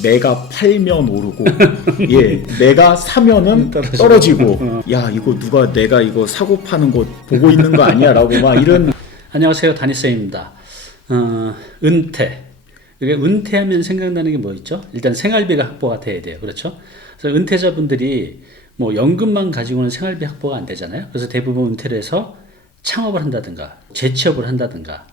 내가 팔면 오르고 예, 내가 사면은 떨어지고 야 이거 누가 내가 이거 사고 파는 거 보고 있는 거 아니야 라고 막 이런. 안녕하세요, 다니쌤입니다. 은퇴. 이게 은퇴하면 생각나는 게 뭐 있죠? 일단 생활비가 확보가 돼야 돼요. 그렇죠? 그래서 은퇴자분들이 뭐 연금만 가지고는 생활비 확보가 안 되잖아요. 그래서 대부분 은퇴를 해서 창업을 한다든가 재취업을 한다든가.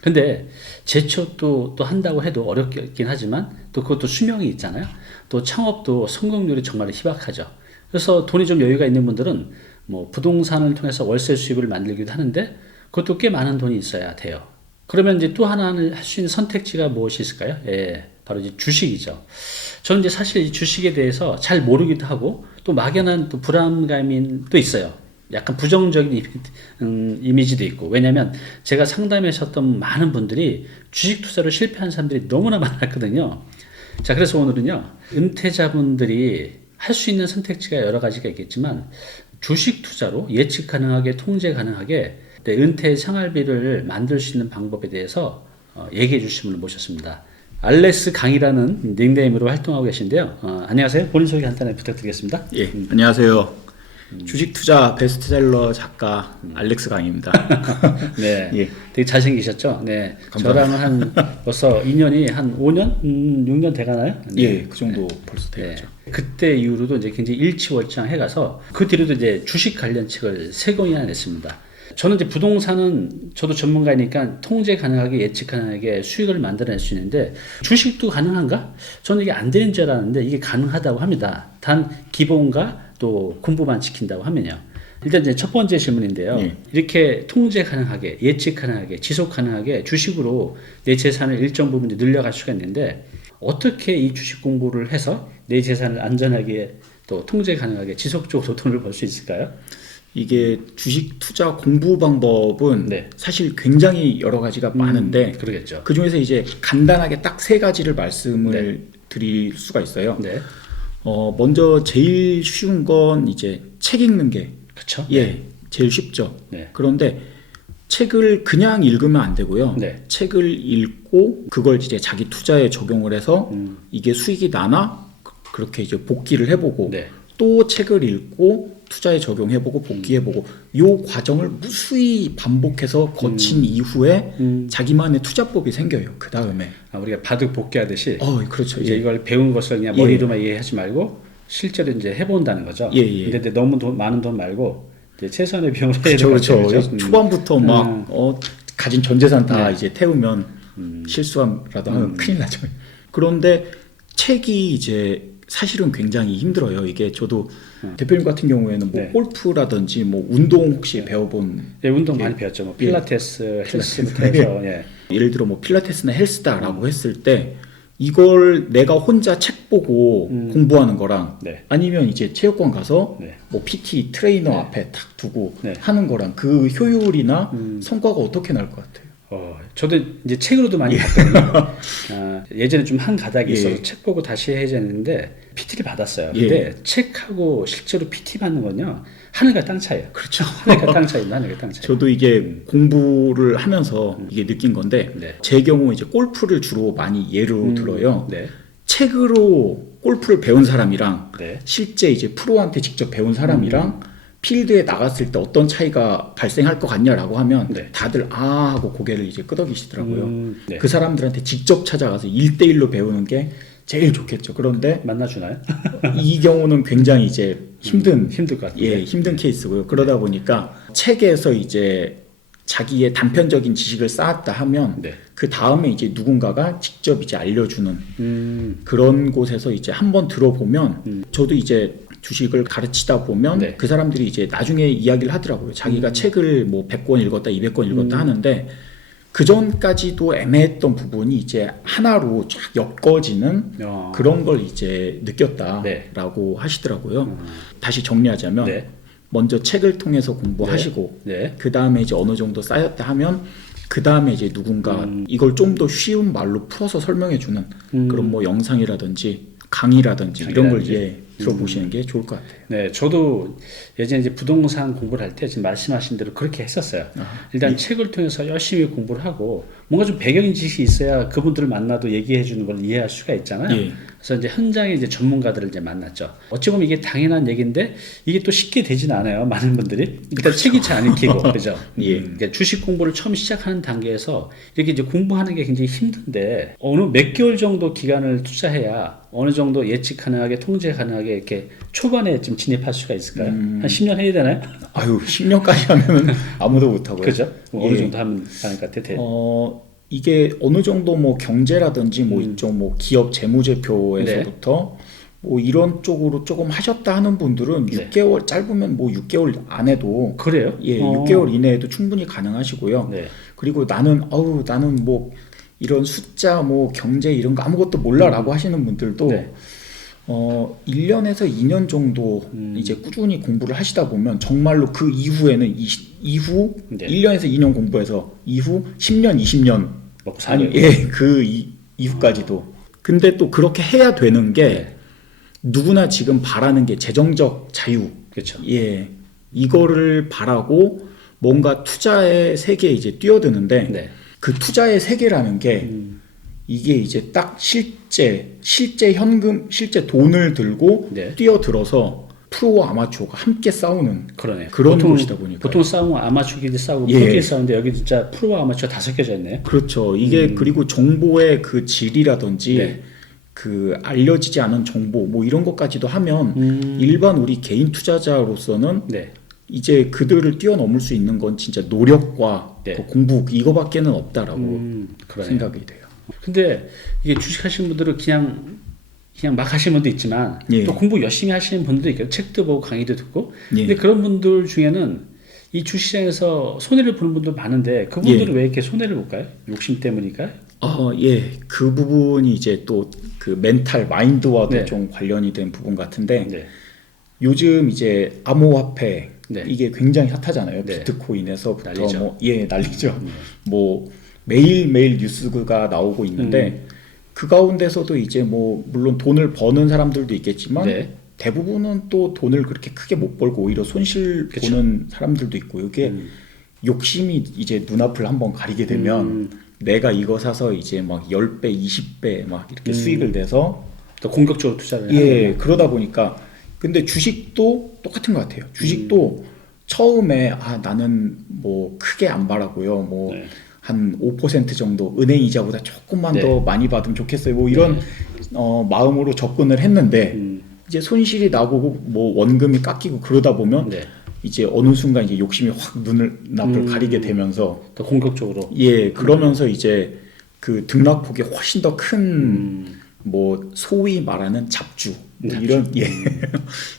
근데 재취업도 또 한다고 해도 어렵긴 하지만 또 그것도 수명이 있잖아요. 또 창업도 성공률이 정말 희박하죠. 그래서 돈이 좀 여유가 있는 분들은 뭐 부동산을 통해서 월세 수입을 만들기도 하는데 그것도 꽤 많은 돈이 있어야 돼요. 그러면 이제 또 하나 할 수 있는 선택지가 무엇이 있을까요? 예, 바로 이제 주식이죠. 저는 이제 사실 이 주식에 대해서 잘 모르기도 하고 또 막연한 또 불안감이 또 있어요. 약간 부정적인 이미지도 있고. 왜냐면 제가 상담하셨던 많은 분들이 주식 투자로 실패한 사람들이 너무나 많았거든요. 자, 그래서 오늘은요, 은퇴자분들이 할 수 있는 선택지가 여러 가지가 있겠지만 주식 투자로 예측 가능하게 통제 가능하게 은퇴 생활비를 만들 수 있는 방법에 대해서 얘기해 주신 분을 모셨습니다. 알렉스 강이라는 닉네임으로 활동하고 계신데요. 안녕하세요. 본인 소개 간단히 부탁드리겠습니다. 예, 안녕하세요. 주식 투자 베스트셀러 작가 알렉스 강입니다. 네, 예. 되게 잘생기셨죠? 네, 감사합니다. 저랑은 한 벌써 인연이 한 5년, 6년 돼가나요? 네. 예, 그 정도 벌써 되었죠. 네. 그때 이후로도 이제 굉장히 일치월장해가서 그 뒤로도 이제 주식 관련 책을 3권이나 냈습니다. 저는 이제 부동산은 저도 전문가이니까 통제 가능하게 예측 가능하게 수익을 만들어낼 수 있는데 주식도 가능한가? 저는 이게 안 되는 줄 알았는데 이게 가능하다고 합니다. 단 기본과 또 공부만 지킨다고 하면요. 일단 이제 첫 번째 질문인데요. 예. 이렇게 통제 가능하게 예측 가능하게 지속 가능하게 주식으로 내 재산을 일정 부분 늘려갈 수가 있는데 어떻게 이 주식 공부를 해서 내 재산을 안전하게 또 통제 가능하게 지속적으로 돈을 벌 수 있을까요? 이게 주식 투자 공부 방법은 네. 사실 굉장히 여러 가지가 많은데 그러겠죠. 그 중에서 이제 간단하게 딱 3가지를 말씀을 드릴 수가 있어요. 네. 먼저 제일 쉬운 건 이제 책 읽는 게 그렇죠. 예, 제일 쉽죠. 네. 그런데 책을 그냥 읽으면 안 되고요. 네. 책을 읽고 그걸 이제 자기 투자에 적용을 해서 이게 수익이 나나 그렇게 이제 복기를 해보고 네. 또 책을 읽고 투자에 적용해보고 복귀해보고 요 과정을 무수히 반복해서 거친 이후에 자기만의 투자법이 생겨요. 그 다음에 우리가 바둑 복귀하듯이 그렇죠. 이제 예. 이걸 배운 것을 그냥 예. 머리로만 이해하지 말고 실제로 이제 해본다는 거죠. 예, 예. 근데 너무 많은 돈 말고 이제 최소한의 비용으로 해야 그렇죠, 되는 그렇죠. 거죠. 그렇죠? 초반부터 막 가진 전 재산 다 네. 이제 태우면 실수라도 하면 큰일 나죠. 그런데 책이 이제 사실은 굉장히 힘들어요. 이게 저도 대표님 같은 경우에는 뭐 네. 골프라든지 뭐 운동 혹시 배워본 예, 운동 예. 많이 배웠죠. 뭐 필라테스, 헬스부터 해서 예. 예를 들어 뭐 필라테스나 헬스다라고 했을 때 이걸 내가 혼자 책 보고 공부하는 거랑 네. 아니면 이제 체육관 가서 네. 뭐 PT 트레이너 네. 앞에 탁 두고 네. 하는 거랑 그 효율이나 성과가 어떻게 날 것 같아요? 저도 이제 책으로도 많이 봤거든요. 예전에 좀 한 가닥이 있어서 예. 책 보고 다시 해야 되는데 PT를 받았어요. 근데 예. 책하고 실제로 PT 받는 건요 하늘과 땅 차이예요. 그렇죠. 하늘과 땅 차이입니다. 하늘과 땅 차이. 저도 이게 공부를 하면서 이게 느낀 건데 네. 제 경우 이제 골프를 주로 많이 예로 들어요. 네. 책으로 골프를 배운 사람이랑 네. 실제 이제 프로한테 직접 배운 사람이랑 필드에 나갔을 때 어떤 차이가 발생할 것 같냐라고 하면 네. 다들 하고 고개를 이제 끄덕이시더라고요. 네. 그 사람들한테 직접 찾아가서 1대1로 배우는 게 제일 좋겠죠. 그런데 만나주나요? 이 경우는 굉장히 이제 힘들 것 같아요. 예, 힘든 케이스고요. 그러다 보니까 책에서 이제 자기의 단편적인 지식을 쌓았다 하면 네. 그 다음에 이제 누군가가 직접 이제 알려주는 그런 곳에서 이제 한번 들어보면 저도 이제 주식을 가르치다 보면 네. 그 사람들이 이제 나중에 이야기를 하더라고요. 자기가 책을 뭐 100권 읽었다, 200권 읽었다 하는데 그 전까지도 애매했던 부분이 이제 하나로 쫙 엮어지는 그런 걸 이제 느꼈다라고 하시더라고요. 다시 정리하자면 네. 먼저 책을 통해서 공부하시고 네. 그 다음에 이제 어느 정도 쌓였다 하면 그 다음에 이제 누군가 이걸 좀 더 쉬운 말로 풀어서 설명해 주는 그런 뭐 영상이라든지 강의라든지 이런 걸 강의라든지. 예, 들어보시는 게 좋을 것 같아요. 네, 저도 예전에 이제 부동산 공부를 할 때 지금 말씀하신 대로 그렇게 했었어요. 일단 책을 통해서 열심히 공부를 하고 뭔가 좀 배경 지식이 있어야 그분들을 만나도 얘기해 주는 걸 이해할 수가 있잖아요. 예. 그래서 이제 현장에 이제 전문가들을 이제 만났죠. 어찌 보면 이게 당연한 얘기인데 이게 또 쉽게 되진 않아요. 많은 분들이 일단 책이 잘 안 읽히고 그죠. 예. 그러니까 주식 공부를 처음 시작하는 단계에서 이렇게 이제 공부하는 게 굉장히 힘든데 어느 몇 개월 정도 기간을 투자해야 어느 정도 예측 가능하게 통제 가능하게 이렇게 초반에 좀 진입할 수가 있을까요? 한 10년 해야 되나요? 아유 10년까지 하면은 아무도 못 하고요. 그죠? 뭐 어느 예. 정도 하면 가능할 것 같아요. 이게 어느 정도 뭐 경제라든지 뭐 이쪽 뭐 기업 재무제표에서부터 뭐 이런 쪽으로 조금 하셨다 하는 분들은 네. 6개월 짧으면 뭐 6개월 안에도 그래요? 예, 6개월 이내에도 충분히 가능하시고요. 네. 그리고 나는 뭐 이런 숫자 뭐 경제 이런 거 아무것도 몰라라고 하시는 분들도 네. 1년에서 2년 정도 이제 꾸준히 공부를 하시다 보면 정말로 그 이후에는 이후 네. 1년에서 2년 공부해서 이후 10년, 20년 먹고 살아요. 아니 예, 그 이후까지도. 근데 또 그렇게 해야 되는 게 네. 누구나 지금 바라는 게 재정적 자유. 그렇죠. 예. 이거를 바라고 뭔가 투자의 세계에 이제 뛰어드는데 네. 그 투자의 세계라는 게 이게 이제 딱 실제 현금, 실제 돈을 들고 네. 뛰어들어서 프로와 아마추어가 함께 싸우는 그러네요. 그런 보통, 곳이다 보니까. 보통 싸움은 아마추어끼리 싸우고 예. 프로끼리 싸우는데 여기 진짜 프로와 아마추어 다 섞여져 있네요. 그렇죠. 이게 그리고 정보의 그 질이라든지 네. 그 알려지지 않은 정보 뭐 이런 것까지도 하면 일반 우리 개인 투자자로서는 네. 이제 그들을 뛰어넘을 수 있는 건 진짜 노력과 네. 그 공부 이거밖에는 없다라고 그러네요. 생각이 돼요. 근데 이게 주식하시는 분들은 그냥 막 하시는 분도 있지만 예. 또 공부 열심히 하시는 분들도 있고 책도 보고 강의도 듣고 예. 근데 그런 분들 중에는 이 주시장에서 손해를 보는 분도 많은데 그분들은 왜 이렇게 손해를 볼까요? 욕심 때문일까요? 예. 그 부분이 이제 또 그 멘탈 마인드와도 네. 좀 관련이 된 부분 같은데 네. 요즘 이제 암호화폐 네. 이게 굉장히 핫하잖아요. 네. 비트코인에서부터 난리죠. 뭐 난리죠. 뭐 매일매일 뉴스가 나오고 있는데 그 가운데서도 이제 뭐 물론 돈을 버는 사람들도 있겠지만 네. 대부분은 또 돈을 그렇게 크게 못 벌고 오히려 손실 그쵸. 보는 사람들도 있고 이게 욕심이 이제 눈앞을 한번 가리게 되면 내가 이거 사서 이제 막 10배, 20배 막 이렇게 수익을 내서 또 공격적으로 투자를 예, 하는 그러다 보니까 근데 주식도 똑같은 것 같아요. 주식도 처음에 나는 뭐 크게 안 바라고요. 뭐 네. 한 5% 정도 은행 이자보다 조금만 네. 더 많이 받으면 좋겠어요. 뭐 이런 마음으로 접근을 했는데 이제 손실이 나고 뭐 원금이 깎이고 그러다 보면 네. 이제 어느 순간 이제 욕심이 확 눈을 가리게 되면서 더 공격적으로 예, 그러면서 이제 그 등락폭이 훨씬 더 큰 뭐 소위 말하는 잡주 뭐 이런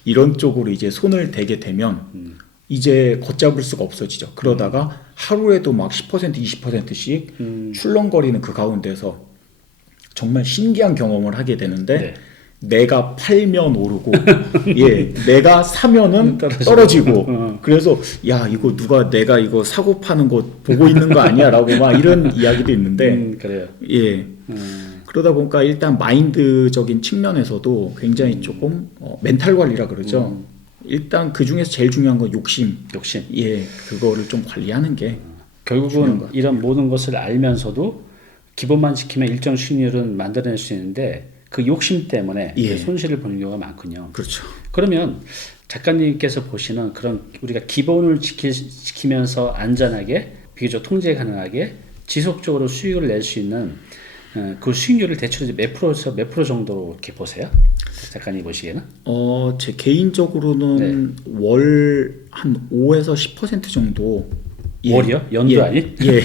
이런 쪽으로 이제 손을 대게 되면 이제 걷잡을 수가 없어지죠. 그러다가 하루에도 막 10% 20%씩 출렁거리는 그 가운데서 정말 신기한 경험을 하게 되는데 네. 내가 팔면 오르고 예, 내가 사면은 떨어지고 그래서 야 이거 누가 내가 이거 사고 파는 거 보고 있는 거 아니야라고 막 이런 이야기도 있는데 그래요. 예. 그러다 보니까 일단 마인드적인 측면에서도 굉장히 조금 멘탈 관리라 그러죠. 일단 그 중에서 제일 중요한 건 욕심. 예, 그거를 좀 관리하는 게 결국은 이런 모든 것을 알면서도 기본만 지키면 일정 수익률은 만들어낼 수 있는데 그 욕심 때문에 예. 손실을 보는 경우가 많군요. 그렇죠. 그러면 작가님께서 보시는 그런 우리가 기본을 지키면서 안전하게 비교적 통제 가능하게 지속적으로 수익을 낼 수 있는 그 수익률을 대체로 몇 프로 정도로 이렇게 보세요? 작가님 보시기에는? 제 개인적으로는 월 한 5에서 10% 정도. 월이요? 연도 아닌? 예.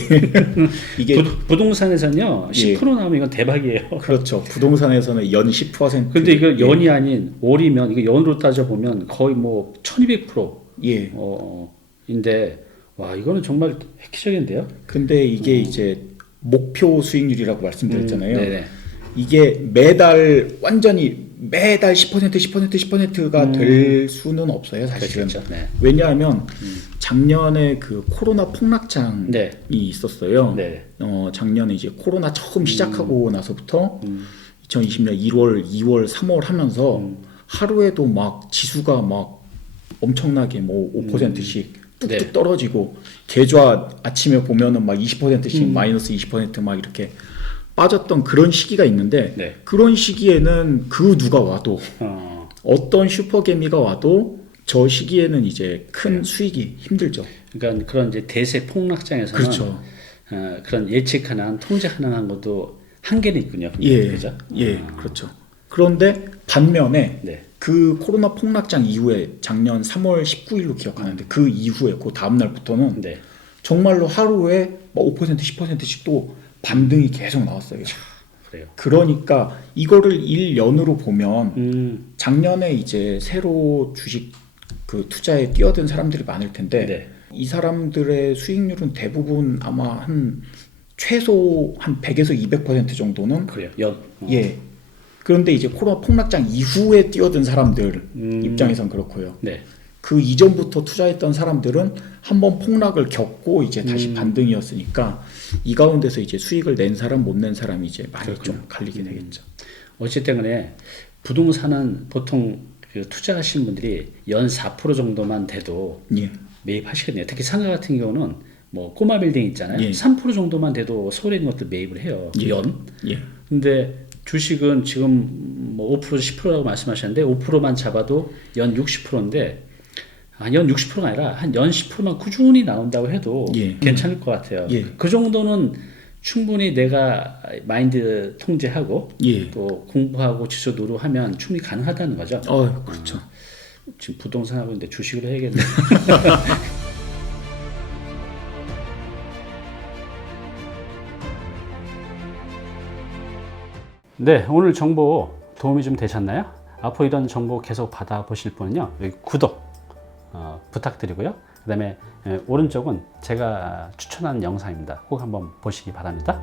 이게 부동산에서는요 10% 나오면 이건 대박이에요. 그렇죠. 부동산에서는 연 10%. 근데 이거 연이 아닌 월이면 이거 연으로 따져 보면 거의 뭐 1200%. 예. 인데 와 이거는 정말 획기적인데요. 근데 이게 이제 목표 수익률이라고 말씀드렸잖아요. 네네. 이게 완전히 매달 10%가 될 수는 없어요, 사실은. 그렇죠. 네. 왜냐하면 작년에 그 코로나 폭락장이 네. 있었어요. 네. 작년에 이제 코로나 처음 시작하고 나서부터 2020년 1월, 2월, 3월 하면서 하루에도 막 지수가 막 엄청나게 뭐 5%씩 뚝뚝 네. 떨어지고 계좌 아침에 보면은 막 20%씩 마이너스 20% 막 이렇게 빠졌던 그런 시기가 있는데 네. 그런 시기에는 그 누가 와도 어, 어떤 슈퍼개미가 와도 저 시기에는 이제 큰 수익이 힘들죠. 그러니까 그런 이제 대세 폭락장에서는 그렇죠. 그런 예측 가능한 통제 가능한 것도 한계는 있군요. 예, 그죠? 예, 그렇죠. 그런데 반면에 네. 그 코로나 폭락장 이후에 작년 3월 19일로 기억하는데 그 이후에 그 다음 날부터는 네. 정말로 하루에 막 5%, 10%씩 또 반등이 계속 나왔어요. 그래요. 그러니까 이거를 1년으로 보면 음, 작년에 이제 새로 주식 그 투자에 뛰어든 사람들이 많을 텐데 네. 이 사람들의 수익률은 대부분 아마 한 최소 한 100에서 200% 정도는 그래요. 연. 예. 그런데 이제 코로나 폭락장 이후에 뛰어든 사람들 입장에선 그렇고요. 네. 그 이전부터 투자했던 사람들은 한번 폭락을 겪고 이제 다시 반등이었으니까 이 가운데서 이제 수익을 낸 사람 못 낸 사람이 이제 많이 좀 갈리게 되겠죠. 어쨌든 간에 부동산은 보통 그 투자하시는 분들이 연 4% 정도만 돼도 예. 매입하시거든요. 특히 상가 같은 경우는 뭐 꼬마 빌딩 있잖아요. 예. 3% 정도만 돼도 서울에 있는 것들 매입을 해요. 예. 연. 예. 근데 주식은 지금 뭐 5% 10%라고 말씀하셨는데 5%만 잡아도 연 60%인데 연 60%가 아니라 한 연 10%만 꾸준히 나온다고 해도 예. 괜찮을 것 같아요. 예. 그 정도는 충분히 내가 마인드 통제하고 예. 또 공부하고 지수 노력하면 충분히 가능하다는 거죠. 그렇죠. 지금 부동산 하고 있는데 주식을 해야겠네. 네, 오늘 정보 도움이 좀 되셨나요? 앞으로 이런 정보 계속 받아보실 분은요, 여기 구독 부탁드리고요. 그 다음에 오른쪽은 제가 추천한 영상입니다. 꼭 한번 보시기 바랍니다.